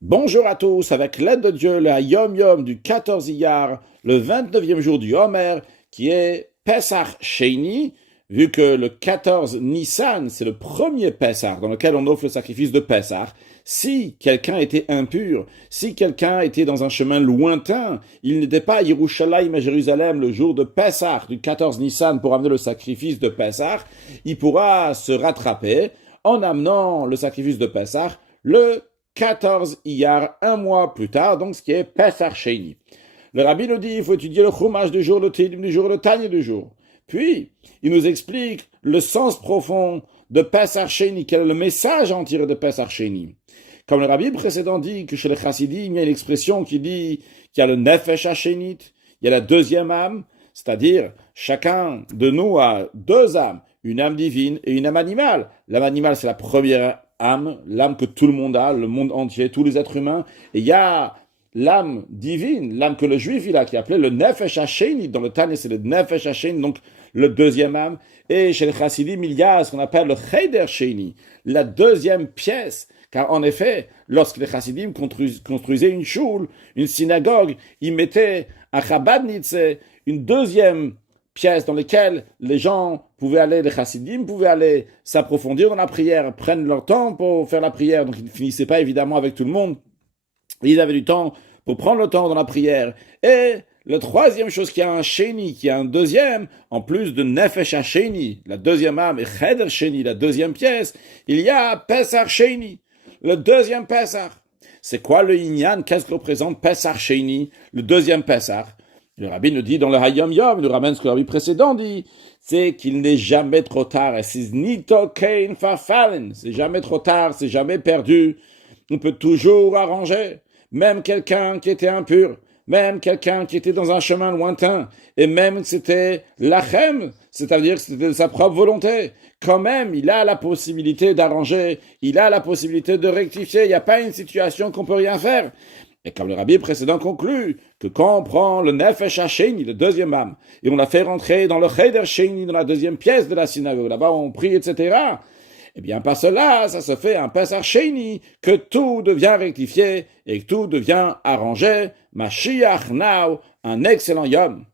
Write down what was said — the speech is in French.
Bonjour à tous, avec l'aide de Dieu, le Yom Yom du 14 Iyar, le 29e jour du Homer, qui est Pesach Sheni, vu que le 14 Nissan, c'est le premier Pesach dans lequel on offre le sacrifice de Pesach. Si quelqu'un était impur, si quelqu'un était dans un chemin lointain, il n'était pas à Yerushalayim à Jérusalem le jour de Pesach, du 14 Nissan, pour amener le sacrifice de Pesach, il pourra se rattraper en amenant le sacrifice de Pesach le 14 Iyar, un mois plus tard, donc ce qui est Pesach Sheni. Le rabbi nous dit, il faut étudier le Chumash du jour, le Tehillim du jour, le Tanya du jour. Puis, il nous explique le sens profond de Pesach Sheni, quel est le message à en tirer de Pesach Sheni. Comme le rabbi précédent dit que chez les Chassidim, il y a une expression qui dit qu'il y a le Nefesh HaShenit, il y a la deuxième âme, c'est-à-dire chacun de nous a deux âmes, une âme divine et une âme animale. L'âme animale, c'est la première âme, l'âme que tout le monde a, le monde entier, tous les êtres humains. Et il y a l'âme divine, l'âme que le juif il a, qui est appelée le Nefesh HaShenit. Dans le Tanya, c'est le Nefesh HaShenit, donc le deuxième âme. Et chez les Chassidim, il y a ce qu'on appelle le Cheder Sheni, la deuxième pièce. Car en effet, lorsque les Chassidim construisaient une choule, une synagogue, ils mettaient un Chabadnitze, une deuxième pièce dans laquelle les gens pouvaient aller, les chassidim pouvaient aller s'approfondir dans la prière, prendre leur temps pour faire la prière. Donc ils ne finissaient pas évidemment avec tout le monde. Ils avaient du temps pour prendre le temps dans la prière. Et la troisième chose qui a un sheni, qui a un deuxième, en plus de nefesh sheni, la deuxième âme, et cheder sheni, la deuxième pièce, il y a pesach sheni, le deuxième pesach. C'est quoi le inyan? Qu'est-ce que représente pesach sheni, le deuxième pesach? Le rabbi nous dit dans le Hayom Yom, il nous ramène ce que le rabbi précédent dit, c'est qu'il n'est jamais trop tard. C'est jamais trop tard, c'est jamais perdu. On peut toujours arranger. Même quelqu'un qui était impur, même quelqu'un qui était dans un chemin lointain, et même que c'était lachem, c'est-à-dire que c'était de sa propre volonté, quand même, il a la possibilité d'arranger, il a la possibilité de rectifier, il n'y a pas une situation qu'on peut rien faire. Et comme le rabbi précédent conclut que quand on prend le Nefesh HaSheni, le deuxième âme, et on la fait rentrer dans le Cheder Sheni, dans la deuxième pièce de la synagogue, là-bas on prie, etc., eh bien par cela, ça se fait un Pesach Sheni, que tout devient rectifié et que tout devient arrangé. Mashiach now, un excellent Yom.